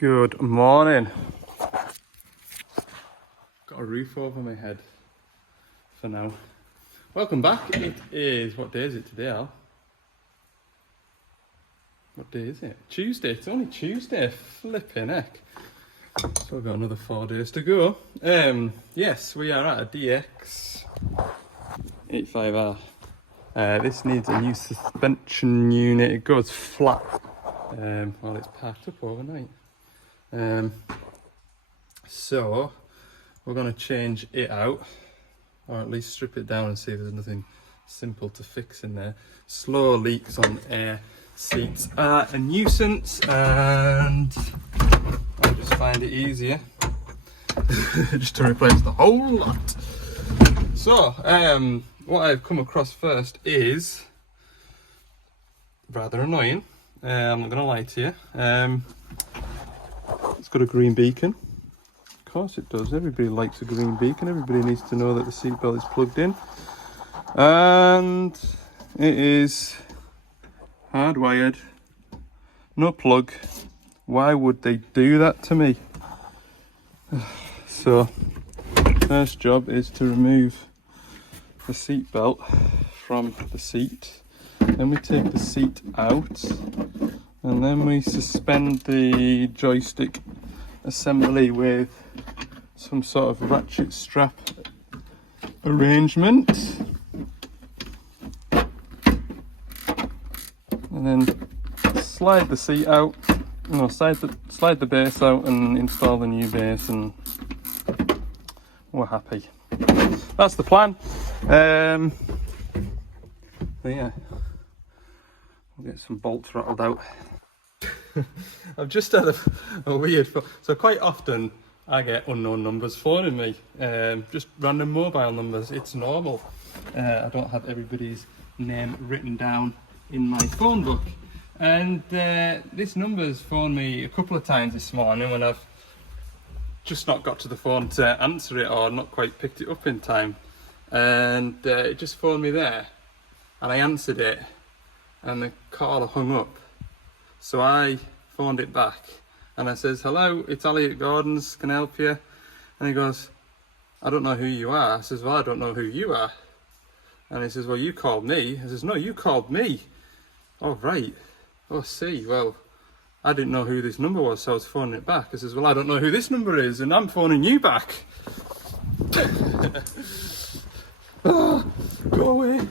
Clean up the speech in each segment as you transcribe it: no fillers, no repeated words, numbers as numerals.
Good morning. Got a roof over my head for now. Welcome back. It is, what day is it today, Al? What day is it? Tuesday. It's only Tuesday. Flipping heck. So we've got another 4 days to go. Yes, we are at a DX 85R. This needs a new suspension unit. It goes flat while it's parked up overnight. So we're going to change it out, or at least strip it down and see if there's nothing simple to fix in there. Slow leaks on air seats are a nuisance, and I just find it easier just to replace the whole lot. So what I've come across first is rather annoying. I'm not going to lie to you. It's got a green beacon. Of course it does. Everybody likes a green beacon. Everybody needs to know that the seatbelt is plugged in. And it is hardwired. No plug. Why would they do that to me? So, first job is to remove the seatbelt from the seat. Then we take the seat out. And then we suspend the joystick assembly with some sort of ratchet strap arrangement. And then slide the seat out, slide the base out and install the new base, and we're happy. That's the plan. But yeah, we'll get some bolts rattled out. I've just had a weird phone. So quite often I get unknown numbers phoning me, just random mobile numbers. It's normal. I don't have everybody's name written down in my phone book. And this number's phoned me a couple of times this morning when I've just not got to the phone to answer it or not quite picked it up in time. And it just phoned me there. And I answered it and the caller hung up. So I phoned it back and I says, "Hello, it's Ali at Gordon's, can I help you?" And he goes, "I don't know who you are." I says, "Well, I don't know who you are." And he says, "Well, you called me." I says, "No, you called me." "Oh, right. Oh, see, well, I didn't know who this number was, so I was phoning it back." I says, "Well, I don't know who this number is, and I'm phoning you back." Oh, go away.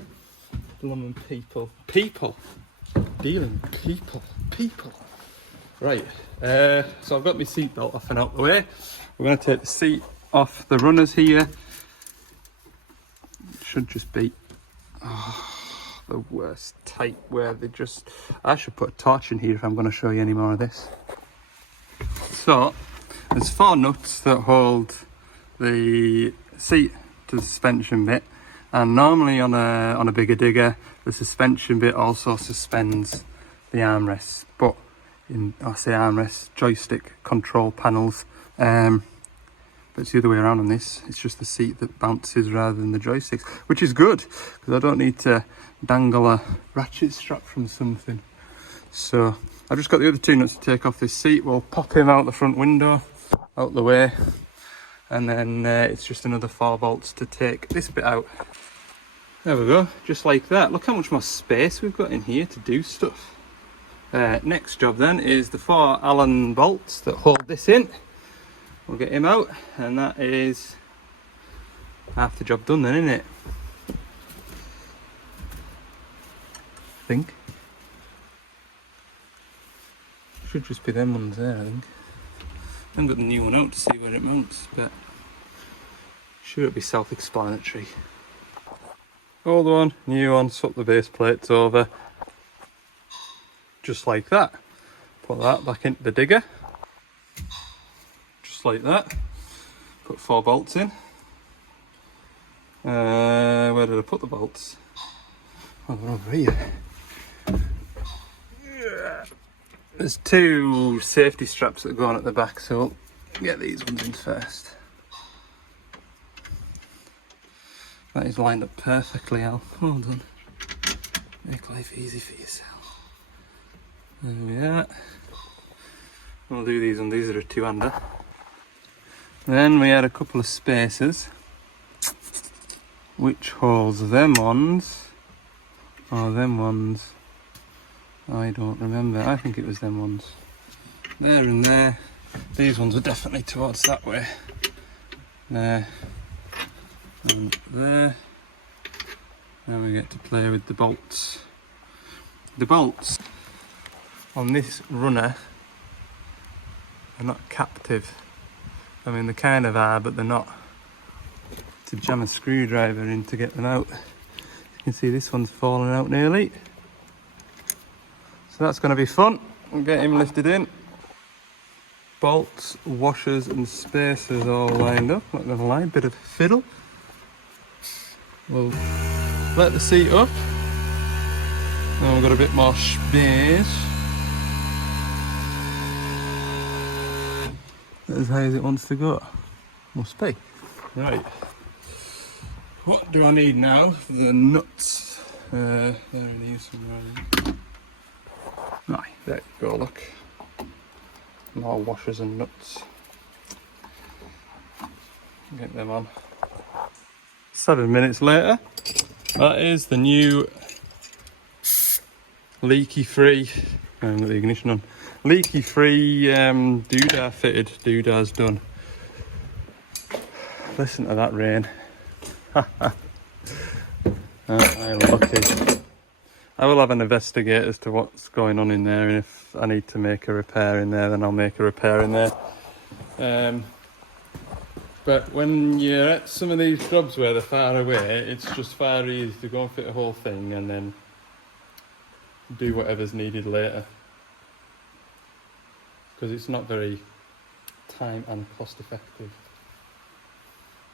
Blooming people. Dealing with people. Right, so I've got my seatbelt off and out the way. We're going to take the seat off the runners here. It should just be the worst type where they just... I should put a torch in here if I'm going to show you any more of this. So, there's 4 nuts that hold the seat to the suspension bit. And normally on a bigger digger, the suspension bit also suspends the armrests. But I say armrests, joystick control panels. But it's the other way around on this. It's just the seat that bounces rather than the joysticks, which is good because I don't need to dangle a ratchet strap from something. So I've just got the other 2 nuts to take off this seat. We'll pop him out the front window, out the way. And then it's just another 4 bolts to take this bit out. There we go, just like that. Look how much more space we've got in here to do stuff. Next job then is the 4 Allen bolts that hold this in. We'll get him out, and that is half the job done then, isn't it? I think. Should just be them ones there, I think. I haven't got the new one out to see where it mounts, but sure it'll be self-explanatory. Old one, new one, swap the base plates over. Just like that. Put that back into the digger. Just like that. Put 4 bolts in. Where did I put the bolts? Oh, they're over here. There's 2 safety straps that go on at the back, so we'll get these ones in first. That is lined up perfectly, Al. Well done. Make life easy for yourself. There we are. We'll do these ones, these are a two-hander. Then we had a couple of spacers. Which holes? Them ones? Or them ones? I don't remember. I think it was them ones. There and there. These ones are definitely towards that way. There. And there. Now we get to play with the bolts. The bolts on this runner are not captive. I mean, they kind of are, but they're not. To jam a screwdriver in to get them out. You can see this one's falling out nearly. So that's going to be fun. We'll get him lifted in. Bolts, washers and spacers all lined up. Not going to lie, bit of fiddle. We'll let the seat up. Now we've got a bit more space. As high as it wants to go. Must be. Right. What do I need now for the nuts? There it is. Right, there you go, look. More washers and nuts. Get them on. 7 minutes later. That is the new leaky free, with the ignition on. Leaky free doodah fitted. Doodah's done. Listen to that rain. I'm lucky. I will have an investigate as to what's going on in there, and if I need to make a repair in there, then I'll make a repair in there. But when you're at some of these jobs where they're far away, it's just far easier to go and fit a whole thing and then do whatever's needed later. Because it's not very time and cost effective.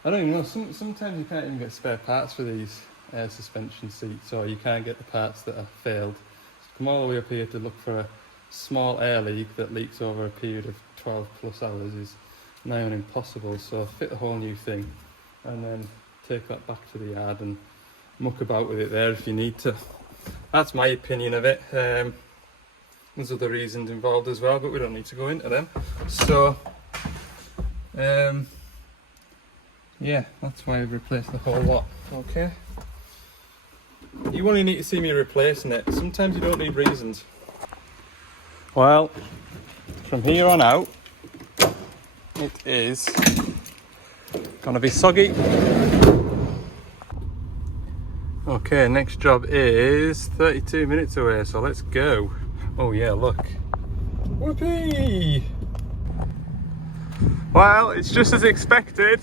I don't even know, sometimes you can't even get spare parts for these air suspension seats, or you can't get the parts that are failed. So come all the way up here to look for a small air leak that leaks over a period of 12 plus hours is nigh on impossible. So fit a whole new thing and then take that back to the yard and muck about with it there if you need to. That's my opinion of it. There's other reasons involved as well, but we don't need to go into them. So yeah, that's why I've replaced the whole lot. Okay. You only need to see me replacing it. Sometimes you don't need reasons. Well, from here on out, it is gonna be soggy. Okay, next job is 32 minutes away, so let's go. Oh yeah, look. Whoopee! Well, it's just as expected.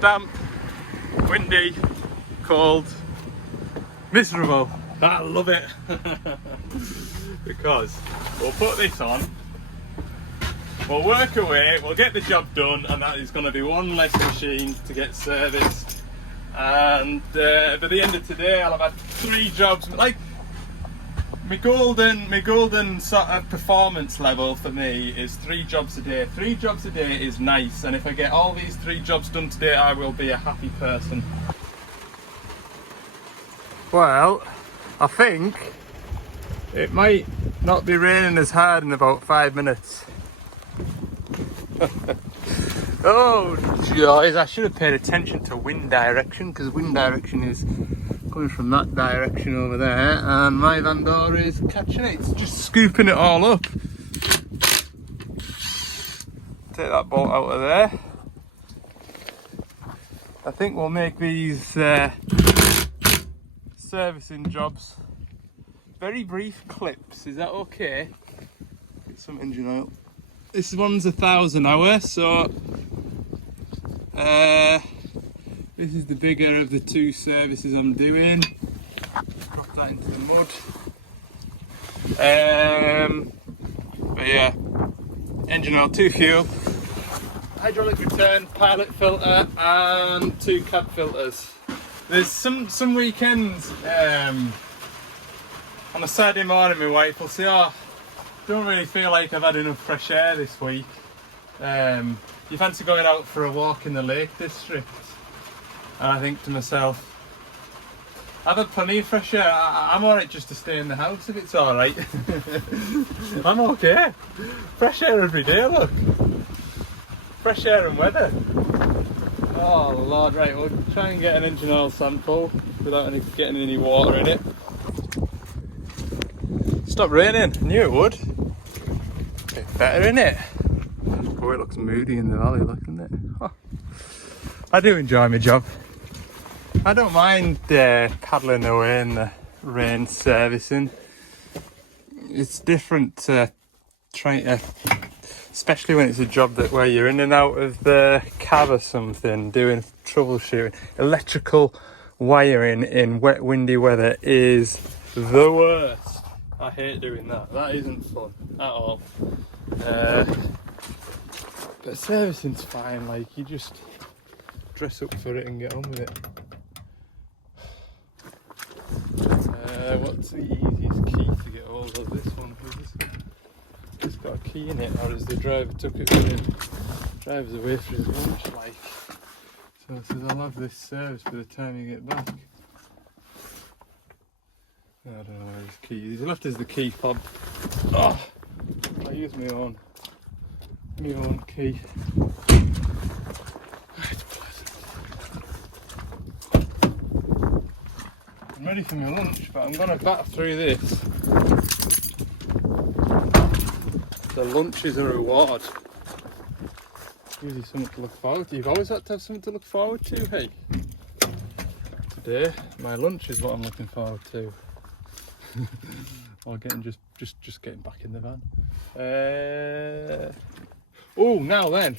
Damp, windy, cold, miserable. I love it. Because we'll put this on, we'll work away, we'll get the job done, and that is going to be one less machine to get serviced. And by the end of today, I'll have had 3 jobs. Like my golden sort of performance level for me is 3 jobs a day. 3 jobs a day is nice, and if I get all these 3 jobs done today, I will be a happy person. Well, I think it might not be raining as hard in about 5 minutes. Oh joys, I should have paid attention to wind direction, because wind direction is coming from that direction over there, and my van door is catching it. It's just scooping it all up. Take that bolt out of there. I think we'll make these servicing jobs very brief clips. Is that okay? Get some engine oil. This one's 1,000 hours, so this is the bigger of the 2 services I'm doing. Drop that into the mud. But yeah, engine oil, 2 fuel, hydraulic return, pilot filter, and 2 cab filters. There's some weekends on a Saturday morning, my wife will say, "Oh, don't really feel like I've had enough fresh air this week. You fancy going out for a walk in the Lake District?" And I think to myself, I've had plenty of fresh air. I'm alright just to stay in the house if it's alright. I'm okay. Fresh air every day, look. Fresh air and weather. Oh Lord, right, we'll try and get an engine oil sample without getting any water in it. Stopped raining. I knew it would. Bit better, innit? Oh, it looks moody in the valley, look, doesn't it? Oh. I do enjoy my job. I don't mind paddling away in the rain servicing. It's different to trying to, especially when it's a job where you're in and out of the cab or something, doing troubleshooting. Electrical wiring in wet, windy weather is the worst. I hate doing that. That isn't fun at all. But servicing's fine. Like, you just dress up for it and get on with it. What's the easiest key to get hold of? This one. It's got a key in it, or has the driver took it with him? Driver's away for his lunch, like. So it says, I'll have this service by the time you get back. I don't know where his key is. He left us the key fob. Oh, I use my own key. It's pleasant. I'm ready for my lunch, but I'm going to bat through this. The lunch is a reward. Usually something to look forward to. You've always had to have something to look forward to, hey? Today, my lunch is what I'm looking forward to. Or getting just getting back in the van. Oh, now then.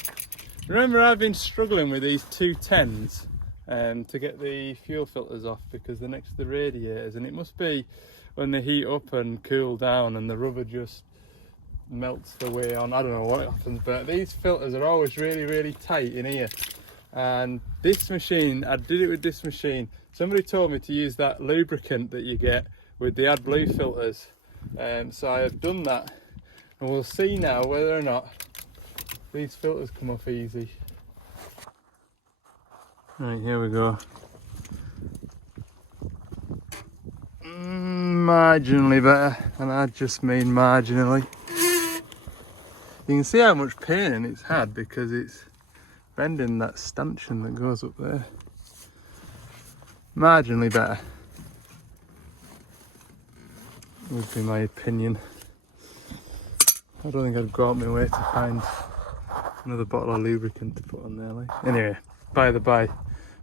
Remember, I've been struggling with these 210s to get the fuel filters off because they're next to the radiators, and it must be when they heat up and cool down and the rubber just melts the way on. I don't know what happens, but these filters are always really tight in here. And this machine, I did it with this machine. Somebody told me to use that lubricant that you get with the AdBlue filters. So I have done that, and we'll see now whether or not these filters come off easy. Right, here we go. Marginally better, and I just mean marginally. You can see how much pain it's had because it's bending that stanchion that goes up there. Marginally better would be my opinion. I don't think I'd go out my way to find another bottle of lubricant to put on there. Like. Anyway, by the by,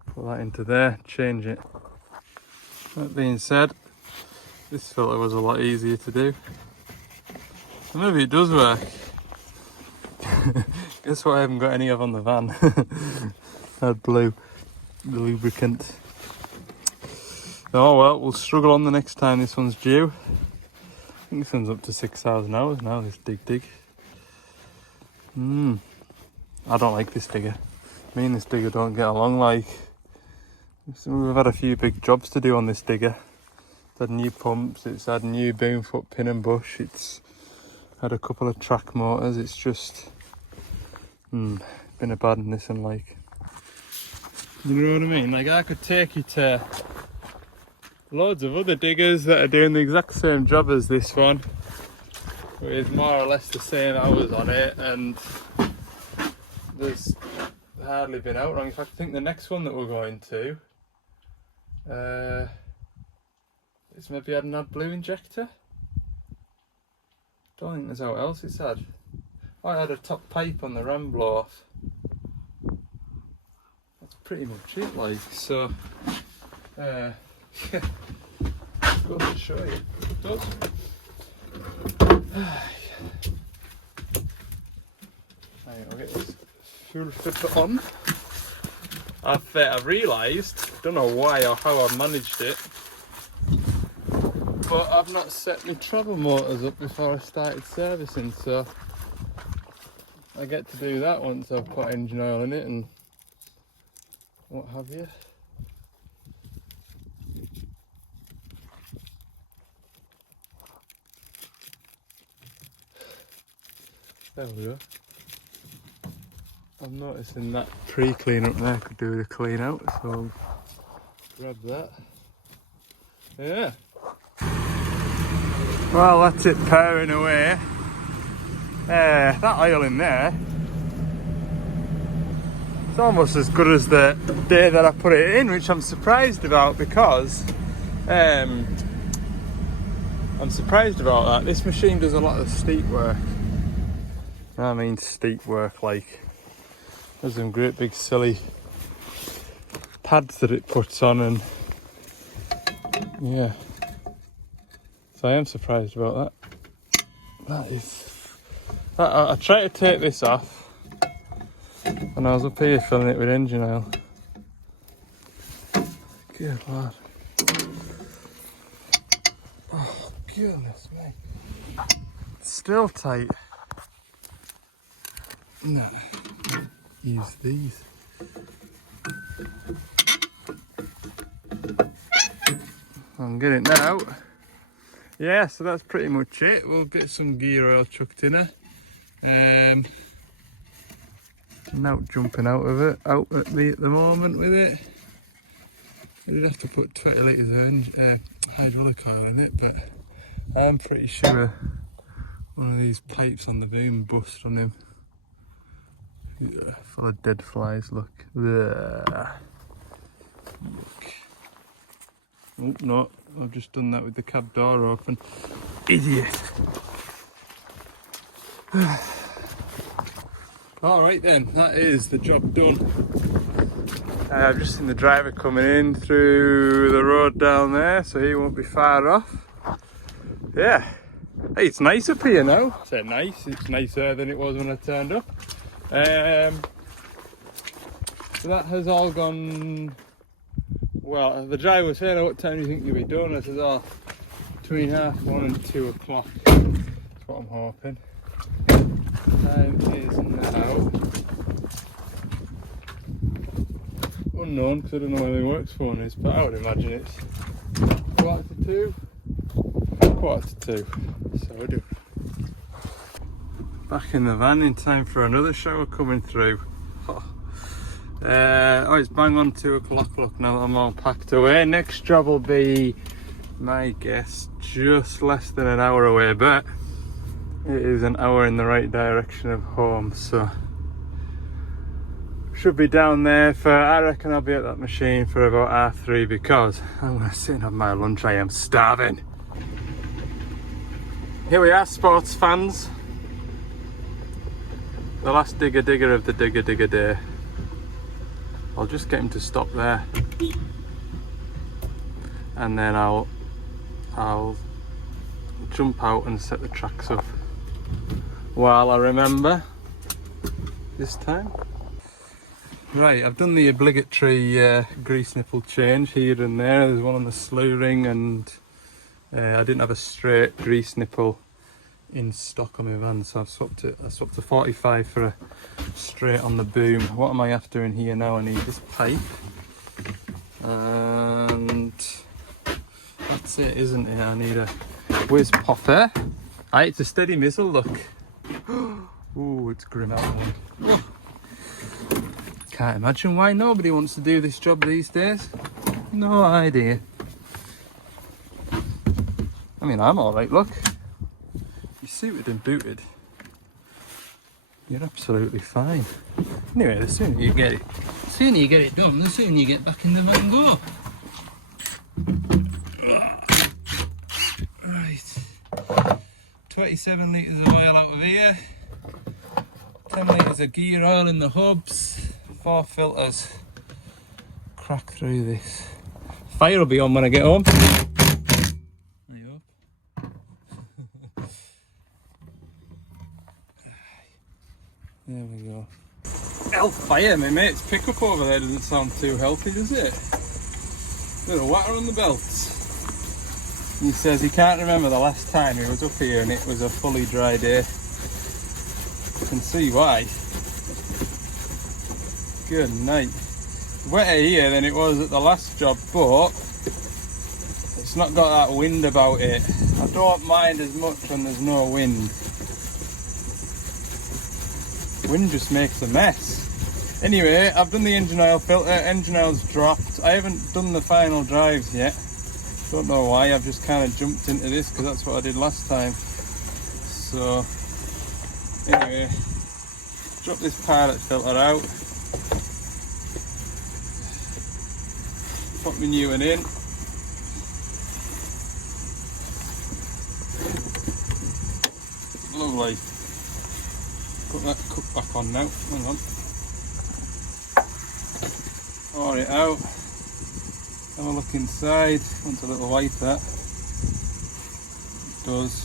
put that into there, change it. That being said, this filter was a lot easier to do. So maybe it does work. Guess what I haven't got any of on the van? AdBlue, the lubricant. Oh well, we'll struggle on the next time this one's due. I think this one's up to 6,000 hours now, this dig. I don't like this digger. Me and this digger don't get along. Like, we've had a few big jobs to do on this digger. It's had new pumps, it's had new boom foot pin and bush, it's had a couple of track motors. It's just been a bad one, this, and like, you know what I mean? Like, I could take you to loads of other diggers that are doing the exact same job as this one with more or less the same hours on it, and there's hardly been out wrong. In fact, I think the next one that we're going to it's maybe had an AdBlue injector. Don't think there's out else it's had. Oh, I had a top pipe on the ram blow off. That's pretty much it, like, so yeah, goes to show you. It does. Right, I'll get this fuel filter on. I've realised, don't know why or how I've managed it, but I've not set my travel motors up before I started servicing, so I get to do that once I've put engine oil in it and what have you. There we go. I'm noticing that pre-clean up there could do with a clean out, so I'll grab that. Yeah. Well, that's it powering away. That oil in there, it's almost as good as the day that I put it in, which I'm surprised about because I'm surprised about that. This machine does a lot of steep work. I mean steep work, like there's some great big silly pads that it puts on, and yeah, so I am surprised about that. I tried to take this off and I was up here filling it with engine oil. Good lord. Oh goodness me. It's still tight. No. Use these. I'll get it now. Yeah, so that's pretty much it. We'll get some gear oil chucked in her. Now jumping out at me at the moment with it. You'd have to put 20 litres of hydraulic oil in it, but I'm pretty sure one of these pipes on the boom bust on him. Yeah, full of dead flies, look. There. Look. Oh no, I've just done that with the cab door open. Idiot. Alright then, that is the job done. I've just seen the driver coming in through the road down there, so he won't be far off. Yeah, hey, it's nice up here now. I said nice, it's nicer than it was when I turned up. So that has all gone well. The driver was saying, what time do you think you'll be done? I said, oh, between 1:30 and 2 o'clock. That's what I'm hoping. Time is now unknown because I don't know where my works phone is, but I would imagine it's 1:45 to 2. So I do. Back in the van in time for another shower coming through. Oh, it's bang on 2 o'clock. Look, now that I'm all packed away. Next job will be, my guess, just less than an hour away, but it is an hour in the right direction of home, so should be down there for, I reckon I'll be at that machine for about 3:30 because I'm going to sit and have my lunch. I am starving. Here we are, sports fans. The last digger of the digger day. I'll just get him to stop there and then I'll jump out and set the tracks up while I remember this time. Right, I've done the obligatory grease nipple change here and there. There's one on the slew ring, and I didn't have a straight grease nipple in stock on my van, so I've swapped it. I swapped a 45 for a straight on the boom. What am I after in here now? I need this pipe, and that's it, isn't it? I need a whiz popper. It's a steady missile, look. Ooh, it's grim out one. Can't imagine why nobody wants to do this job these days. No idea. I mean, I'm alright, look. You're suited and booted. You're absolutely fine. Anyway, the sooner you get it done, the sooner you get back in the van go. Right. 27 litres of oil out of here. 10 litres of gear oil in the hubs. 4 filters. Crack through this. Fire will be on when I get home. I hope. There we go. Hellfire, my mate's pickup over there doesn't sound too healthy, does it? Bit of water on the belts. He says he can't remember the last time he was up here and it was a fully dry day. You can see why. Good night. Wetter here than it was at the last job, but it's not got that wind about it. I don't mind as much when there's no wind. Wind just makes a mess. Anyway, I've done the engine oil filter. Engine oil's dropped. I haven't done the final drives yet. Don't know why, I've just kind of jumped into this because that's what I did last time. So anyway, drop this pilot filter out, put my new one in. Lovely. Put that cup back on now, hang on. Pour it out. Have a look inside. Wants a little wipe, that. It does.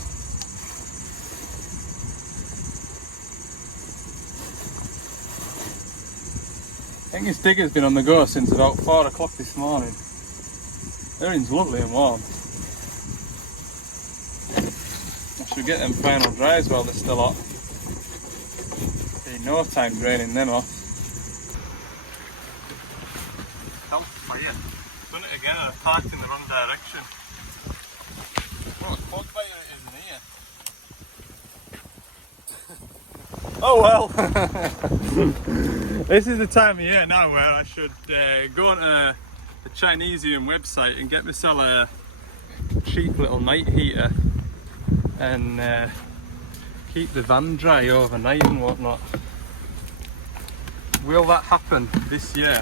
I think this digger's been on the go since about 4 o'clock this morning. Everything's lovely and warm. I should get them final dries while they're still hot. Be no time draining them off. Help fire. Done it again, I've parked in the wrong direction. What a quad fire it is in here. Oh well! This is the time of year now where I should go onto the Chinesium website and get myself a cheap little night heater and keep the van dry overnight and whatnot. Will that happen this year?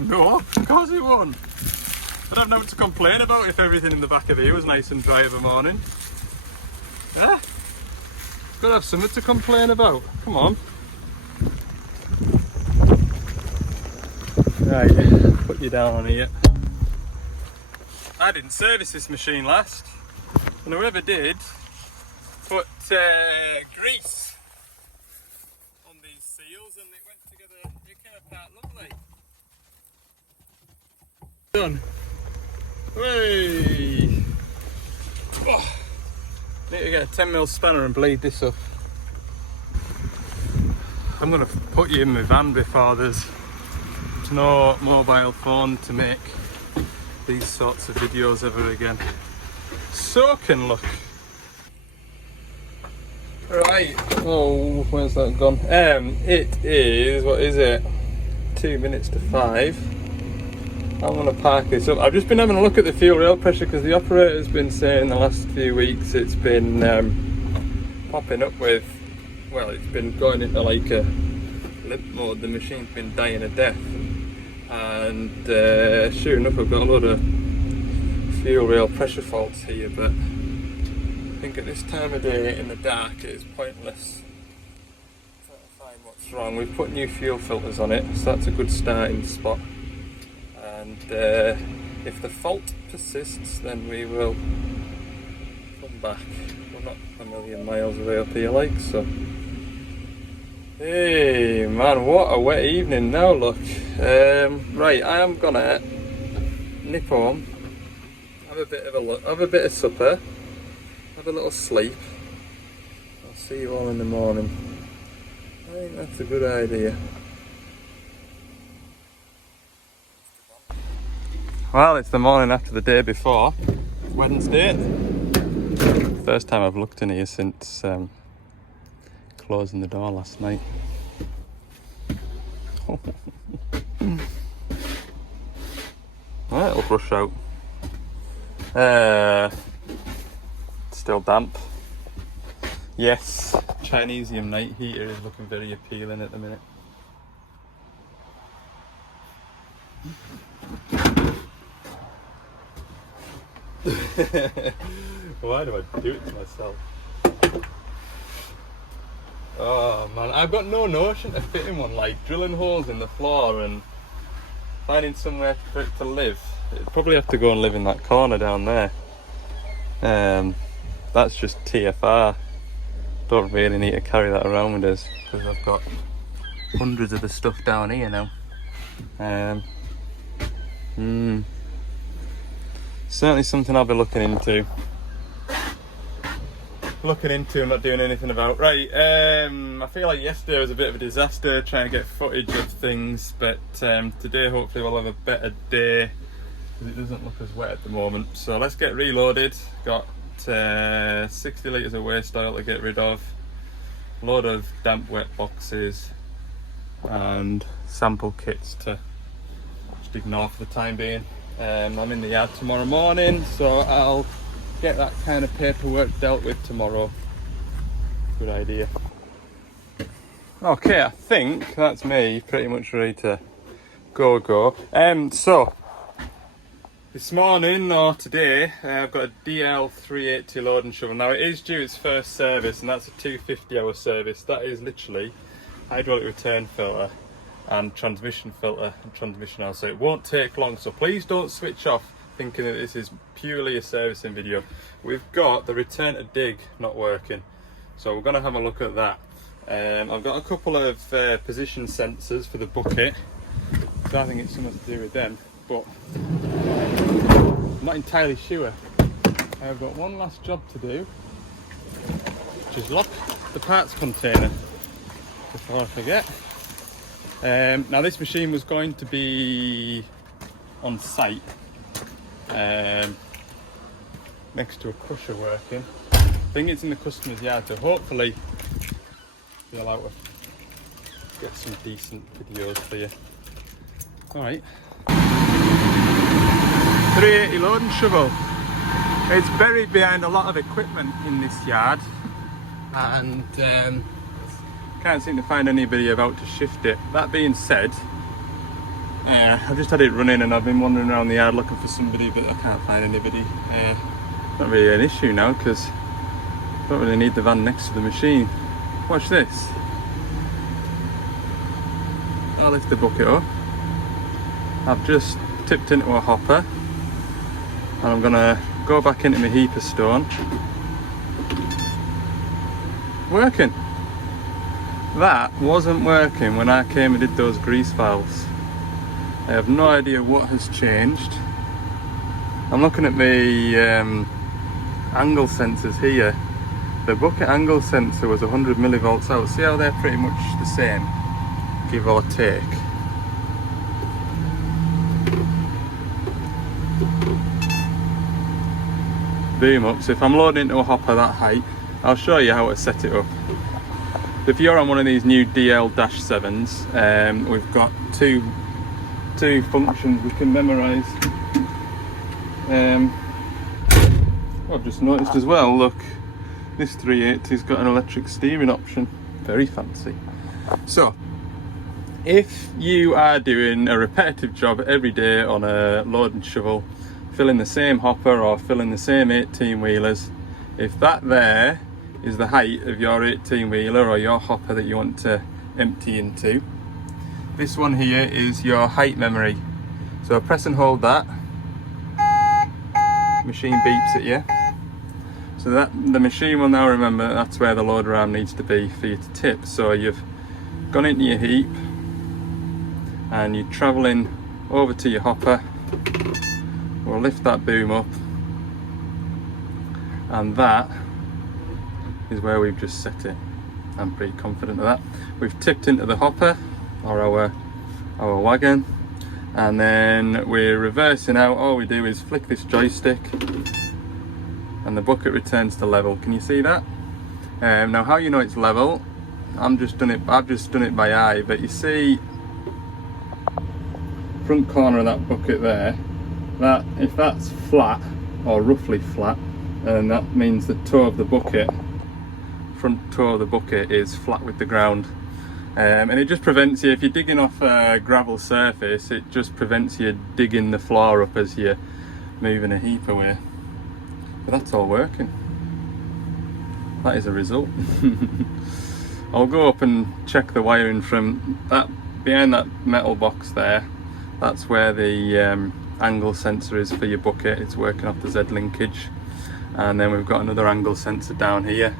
No, of course it won't. I'd have nothing to complain about if everything in the back of here was nice and dry of a morning. Yeah? Gotta have something to complain about. Come on. Right, put you down on here. I didn't service this machine last, and whoever did put grease on these seals and it went together, it came apart lovely. Done. Hey! Oh. Need to get a 10mm spanner and bleed this up. I'm going to put you in my van before there's no mobile phone to make these sorts of videos ever again. Soaking, look. Right. Oh, where's that gone? It is, what is it? 2 minutes to 5. I'm going to park this up. I've just been having a look at the fuel rail pressure because the operator's been saying the last few weeks it's been popping up with, well, it's been going into like a limp mode. The machine's been dying a death, and sure enough I've got a lot of fuel rail pressure faults here, but I think at this time of day in the dark it is pointless trying to find what's wrong. We've put new fuel filters on it, so that's a good starting spot. And if the fault persists, then we will come back. We're not a million miles away up here, like, so. Hey man, what a wet evening now, look. Right, I am gonna nip home, have a bit of supper, have a little sleep. I'll see you all in the morning. I think that's a good idea. Well, it's the morning after the day before. It's Wednesday. First time I've looked in here since closing the door last night. Well, it'll brush out. Still damp. Yes, Chinesium night heater is looking very appealing at the minute. Why do I do it to myself? Oh man, I've got no notion of fitting one, like drilling holes in the floor and finding somewhere for it to live. It'd probably have to go and live in that corner down there. That's just TFR. Don't really need to carry that around with us because I've got hundreds of the stuff down here now. Certainly something I'll be looking into. Not doing anything about. Right, I feel like yesterday was a bit of a disaster trying to get footage of things, but today hopefully we'll have a better day because it doesn't look as wet at the moment. So let's get reloaded. Got 60 litres of waste oil to get rid of, a load of damp wet boxes and sample kits to just ignore for the time being. I'm in the yard tomorrow morning, so I'll get that kind of paperwork dealt with tomorrow. Good idea. Okay, I think that's me pretty much ready to go. So this morning or today, I've got a DL380 loading shovel. Now it is due its first service, and that's a 250-hour service. That is literally hydraulic return filter and transmission filter and transmission oil, so it won't take long. So please don't switch off thinking that this is purely a servicing video. We've got the return to dig not working, so we're going to have a look at that. I've got a couple of position sensors for the bucket, so I think it's something to do with them, but I'm not entirely sure. I've got one last job to do, which is lock the parts container before I forget. Now this machine was going to be on site next to a crusher working. I think it's in the customer's yard, so hopefully be allowed to get some decent videos for you. Alright. 380 loading shovel. It's buried behind a lot of equipment in this yard, and can't seem to find anybody about to shift it. That being said, I've just had it running and I've been wandering around the yard looking for somebody, but I can't find anybody. Not really an issue now because I don't really need the van next to the machine. Watch this. I'll lift the bucket up. I've just tipped into a hopper and I'm gonna go back into my heap of stone. Working. That wasn't working when I came and did those grease valves. I have no idea what has changed. I'm looking at the angle sensors here. The bucket angle sensor was 100 millivolts out. See how they're pretty much the same, give or take. Boom up. So if I'm loading into a hopper that height, I'll show you how to set it up. If you're on one of these new DL-7s, we've got two functions we can memorise. What I've just noticed as well, look, this 380's got an electric steering option. Very fancy. So, if you are doing a repetitive job every day on a loading shovel, filling the same hopper or filling the same 18 wheelers, if that there is the height of your 18 wheeler or your hopper that you want to empty into, this one here is your height memory. So press and hold that, machine beeps at you, so that the machine will now remember that's where the loader arm needs to be for you to tip. So you've gone into your heap and you're travelling over to your hopper. We'll lift that boom up, and that is where we've just set it. I'm pretty confident of that. We've tipped into the hopper or our wagon, and then we're reversing out. All we do is flick this joystick and the bucket returns to level. Can you see that? Now how you know it's level, I've just done it by eye, but you see front corner of that bucket there, that if that's flat or roughly flat, and that means the toe of the bucket, front toe of the bucket is flat with the ground, and it just prevents you, if you're digging off a gravel surface, it just prevents you digging the floor up as you're moving a heap away. But that's all working. That is a result. I'll go up and check the wiring from that, behind that metal box there. That's where the angle sensor is for your bucket. It's working off the Z linkage, and then we've got another angle sensor down here.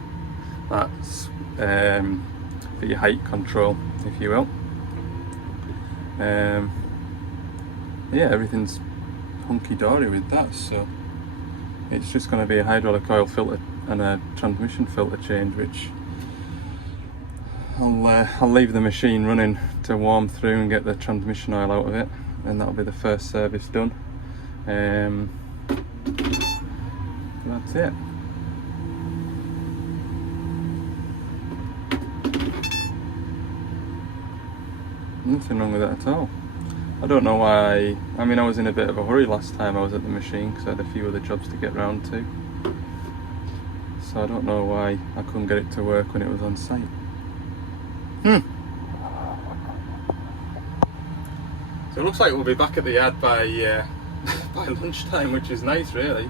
That's for your height control, if you will. Yeah, everything's hunky-dory with that, so it's just going to be a hydraulic oil filter and a transmission filter change, which I'll leave the machine running to warm through and get the transmission oil out of it, and that'll be the first service done. That's it. Nothing wrong with that at all. I don't know why. I mean, I was in a bit of a hurry last time I was at the machine because I had a few other jobs to get round to. So I don't know why I couldn't get it to work when it was on site. So it looks like we'll be back at the yard by by lunchtime, which is nice, really.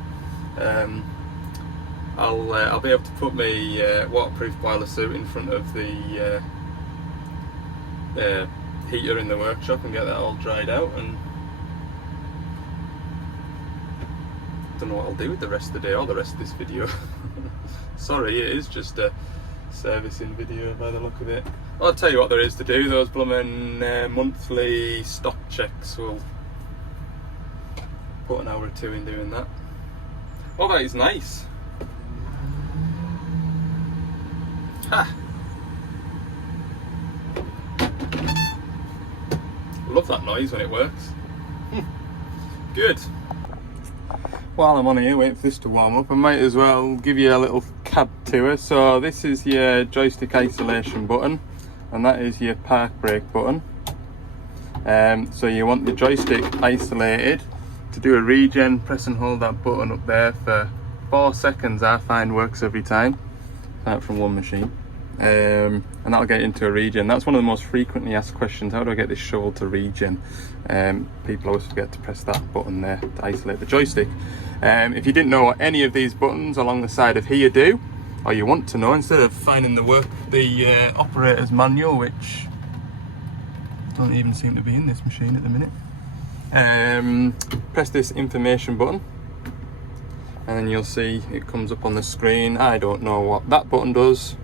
I'll be able to put my waterproof boiler suit in front of the heater in the workshop and get that all dried out, and don't know what I'll do with the rest of the day or the rest of this video. Sorry, it is just a servicing video by the look of it. I'll tell you what there is to do. Those blooming monthly stock checks, will put an hour or two in doing that. Oh, that is nice. Ha! Love that noise when it works. Good. While I'm on here waiting for this to warm up, I might as well give you a little cab tour. So this is your joystick isolation button, and that is your park brake button. So you want the joystick isolated. To do a regen, press and hold that button up there for 4 seconds. I find works every time. Out from one machine. And that'll get into a regen. That's one of the most frequently asked questions. How do I get this shovel to regen? People always forget to press that button there to isolate the joystick. If you didn't know what any of these buttons along the side of here do, or you want to know, instead of finding the operator's manual, which don't even seem to be in this machine at the minute, press this information button, and then you'll see it comes up on the screen. I don't know what that button does.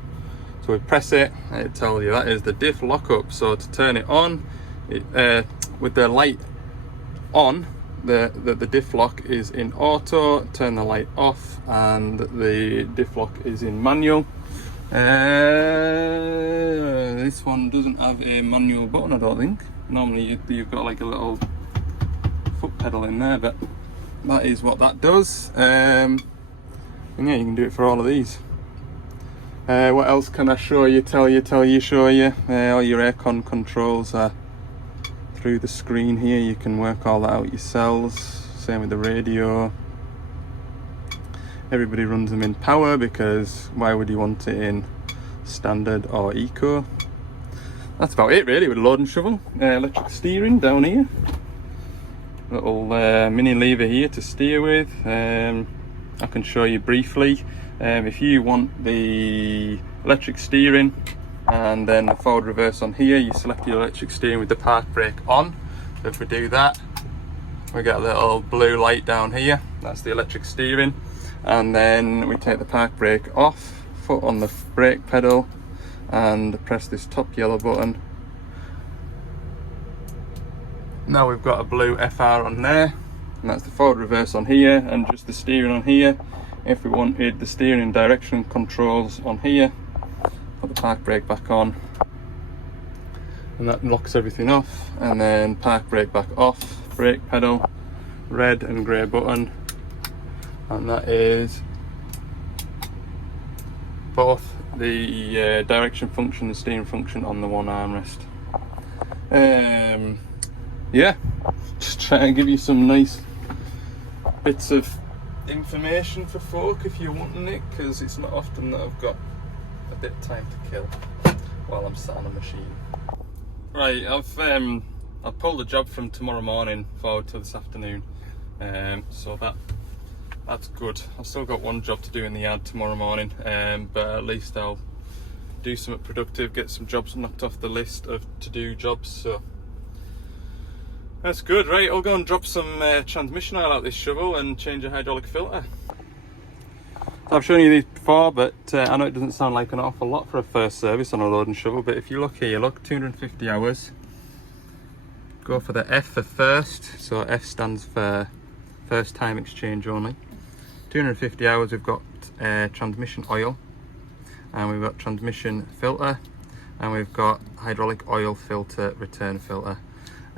So we press it, and it tells you that is the diff lockup. So to turn it on, with the light on, the diff lock is in auto. Turn the light off, and the diff lock is in manual. This one doesn't have a manual button, I don't think. Normally you've got like a little foot pedal in there, but that is what that does. And yeah, you can do it for all of these. What else can I show you, show you? All your aircon controls are through the screen here. You can work all that out yourselves. Same with the radio. Everybody runs them in power, because why would you want it in standard or eco? That's about it really with a load and shovel. Electric steering down here. Little mini lever here to steer with. I can show you briefly. If you want the electric steering and then the forward reverse on here, you select your electric steering with the park brake on. So if we do that, we get a little blue light down here. That's the electric steering. And then we take the park brake off, foot on the brake pedal, and press this top yellow button. Now we've got a blue FR on there, and that's the forward reverse on here, and just the steering on here. If we wanted the steering direction controls on here, put the park brake back on, and that locks everything off. And then park brake back off, brake pedal, red and grey button, and that is both the direction function and steering function on the one armrest. Yeah, just try and give you some nice bits of information for folk if you're wanting it, because it's not often that I've got a bit of time to kill while I'm sat on a machine. Right, I've pulled the job from tomorrow morning forward to this afternoon, so that's good. I've still got one job to do in the yard tomorrow morning, but at least I'll do something productive, get some jobs knocked off the list of to-do jobs, so that's good. Right, I'll go and drop some transmission oil out this shovel and change a hydraulic filter. I've shown you these before, but I know it doesn't sound like an awful lot for a first service on a load and shovel, but if you look here, look, 250 hours. Go for the F for first, so F stands for first time exchange only. 250 hours, we've got transmission oil, and we've got transmission filter, and we've got hydraulic oil filter, return filter.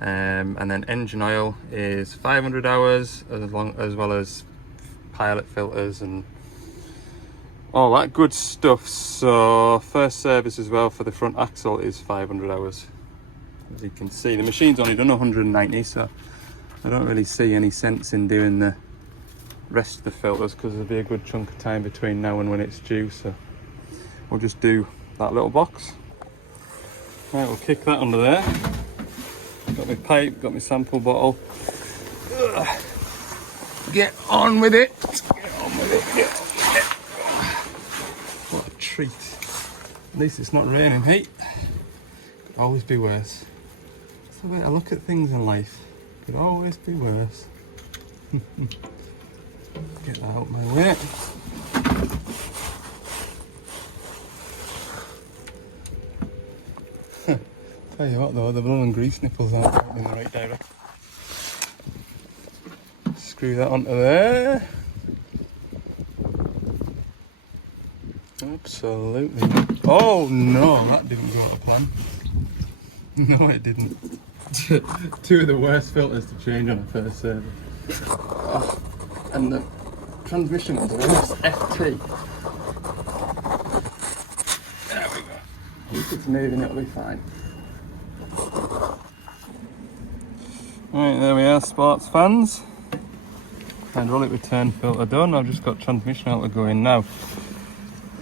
And then engine oil is 500 hours, as well as pilot filters and all that good stuff. So first service as well for the front axle is 500 hours. As you can see, the machine's only done 190, so I don't really see any sense in doing the rest of the filters because there'll be a good chunk of time between now and when it's due, so we'll just do that little box. Right, we'll kick that under there. Got my pipe, got my sample bottle. Ugh. Get on with it. Get on with it. Get on with it. What a treat. At least it's not raining heat. Could always be worse. That's the way I look at things in life. Could always be worse. Get that out of my way. Tell you what though, the blowing grease nipples aren't going in the right direction. Screw that onto there. Absolutely. Oh no, that didn't go to plan. No, it didn't. Two of the worst filters to change on a first service. Oh, and the transmission was worse. FT. There we go. If it's moving, it'll be fine. Right, there we are, sports fans. Hydraulic return filter done. I've just got transmission out to go in now.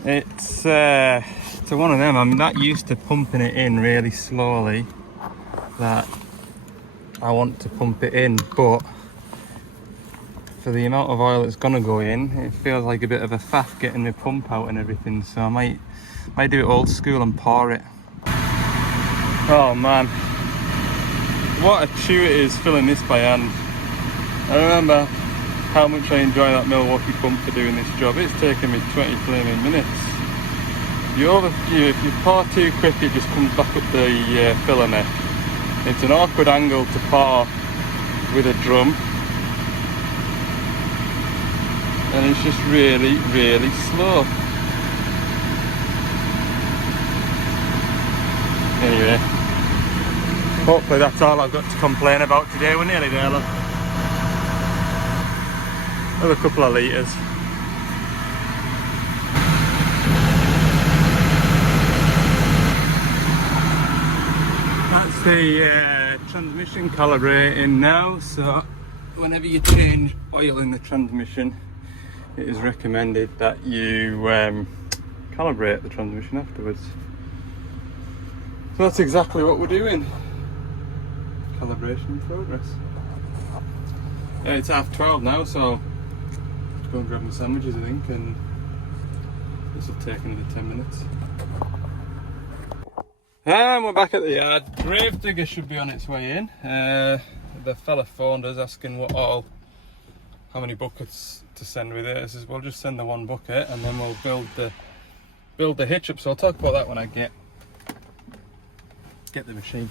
It's one of them. I'm that used to pumping it in really slowly that I want to pump it in, but for the amount of oil that's gonna go in, it feels like a bit of a faff getting the pump out and everything. So I might do it old school and pour it. Oh man, what a chew it is filling this by hand. I remember how much I enjoy that Milwaukee pump for doing this job. It's taken me 20 flaming minutes. If you pour too quick, it just comes back up the filler neck. It's an awkward angle to pour with a drum, and it's just really, really slow. Anyway, hopefully that's all I've got to complain about today. We're nearly there, look. Another couple of litres. That's the transmission calibrating now, so whenever you change oil in the transmission, it is recommended that you calibrate the transmission afterwards. So that's exactly what we're doing. Calibration in progress. It's 12:30 now, so go and grab my sandwiches, I think, and this will take another 10 minutes. And we're back at the yard. Grave digger should be on its way in. The fella phoned us asking how many buckets to send with it. I says, we'll just send the one bucket and then we'll build the hitch up. So I'll talk about that when I get the machine.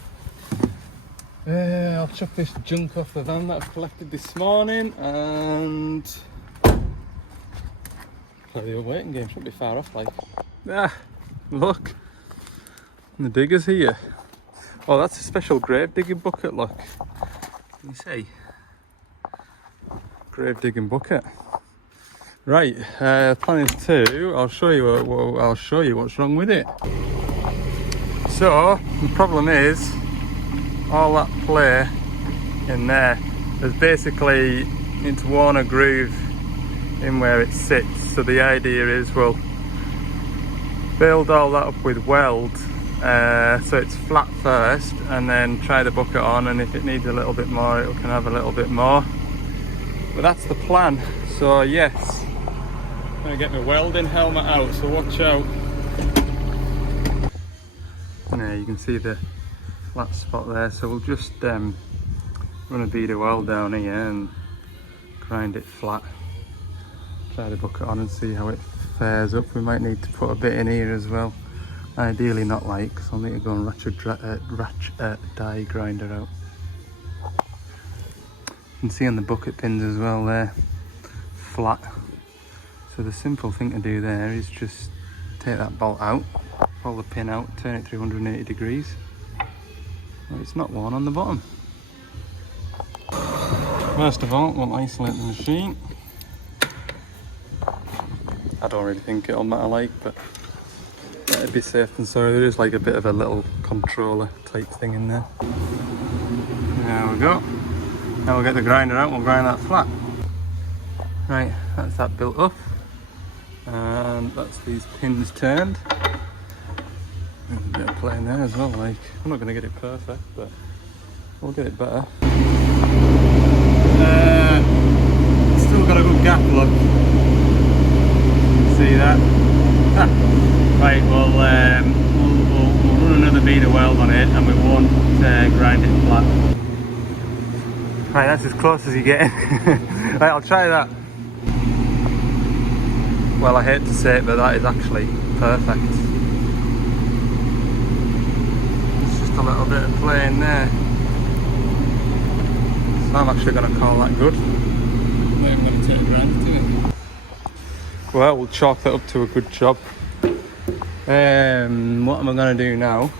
I'll chuck this junk off the van that I've collected this morning and play the waiting game. Shouldn't be far off, like. Look, the digger's here. Oh, that's a special grave digging bucket. Look, can you see? Grave digging bucket. Right, plan is I'll show you what's wrong with it. So the problem is, all that play in there, there's basically, it's worn a groove in where it sits. So the idea is we'll build all that up with weld, so it's flat first, and then try the bucket on, and if it needs a little bit more, it can have a little bit more. But that's the plan. So yes, I'm gonna get my welding helmet out, so watch out. There you can see the flat spot there, so we'll just run a bead of weld down here and grind it flat. Try the bucket on and see how it fares up. We might need to put a bit in here as well. Ideally not, like, because I'll need to go and ratchet die grinder out. You can see on the bucket pins as well, they're flat. So the simple thing to do there is just take that bolt out, pull the pin out, turn it 380 degrees. Well, it's not worn on the bottom. First of all, we'll isolate the machine. I don't really think it'll matter, like, but better be safe than sorry. There is like a bit of a little controller type thing in there. There we go. Now we'll get the grinder out and we'll grind that flat. Right, that's that built up. And that's these pins turned. There's a bit of play in there as well, like, I'm not going to get it perfect, but we'll get it better. Still got a good gap, look. See that? Right, we'll run another bead of weld on it and we won't grind it flat. Right, that's as close as you get. Right, I'll try that. Well, I hate to say it, but that is actually perfect. It's just a little bit of play in there. So I'm actually going to call that good. I'm not even going to take a grinder to it. Well, we'll chalk that up to a good job. What am I going to do now?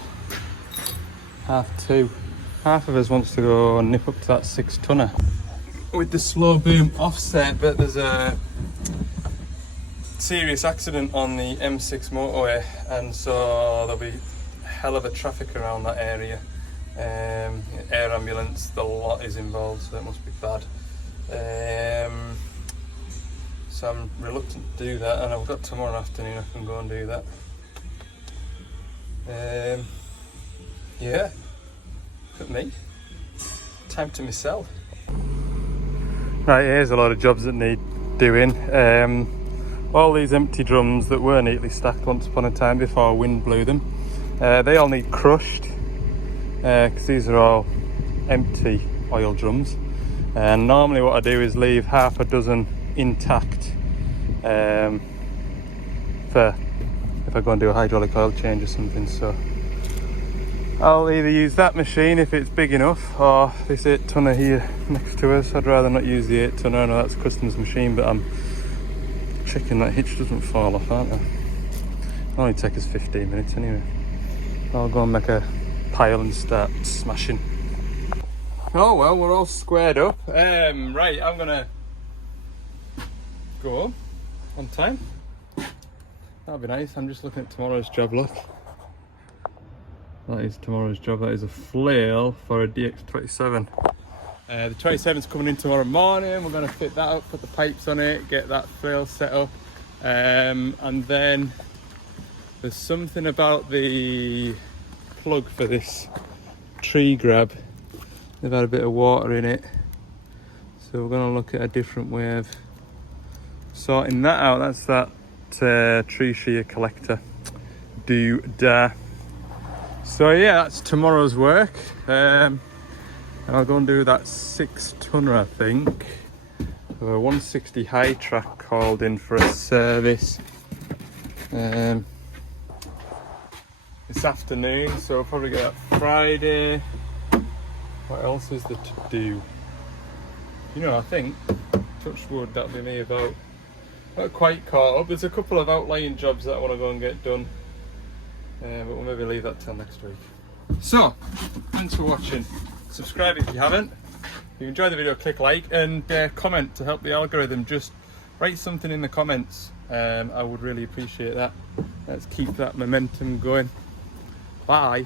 2:30. Half of us wants to go nip up to that 6-tonner with the slow boom offset, but there's a serious accident on the M6 motorway, and so there'll be a hell of a traffic around that area. Air ambulance, the lot is involved, so it must be bad. So I'm reluctant to do that, and I've got tomorrow afternoon I can go and do that. Yeah, look at me, time to myself. Right, here's a lot of jobs that need doing. All these empty drums that were neatly stacked once upon a time before wind blew them, they all need crushed, because these are all empty oil drums. And normally what I do is leave half a dozen intact for if I go and do a hydraulic oil change or something. So I'll either use that machine if it's big enough, or this 8-tonner here next to us. I'd rather not use the 8-tonner. I know that's a customer's machine, but I'm checking that hitch doesn't fall off, aren't I? It'll only take us 15 minutes anyway. I'll go and make a pile and start smashing. Oh well, we're all squared up. Right, I'm gonna go on time. That'll be nice. I'm just looking at tomorrow's job, look. That is tomorrow's job. That is a flail for a DX27. The 27's coming in tomorrow morning. We're going to fit that up, put the pipes on it, get that flail set up. And then there's something about the plug for this tree grab. They've had a bit of water in it. So we're going to look at a different way of sorting that out. That's that tree shear collector. Do-da. So yeah, that's tomorrow's work. And I'll go and do that 6-tonner, I think. A 160 high track called in for a service this afternoon, so I'll probably get that Friday. What else is there to do? You know, I think, touch wood, that'll be me about. Not quite caught up. There's a couple of outlying jobs that I want to go and get done. But we'll maybe leave that till next week. So, thanks for watching. Subscribe if you haven't. If you enjoyed the video, click like and comment to help the algorithm. Just write something in the comments. I would really appreciate that. Let's keep that momentum going. Bye.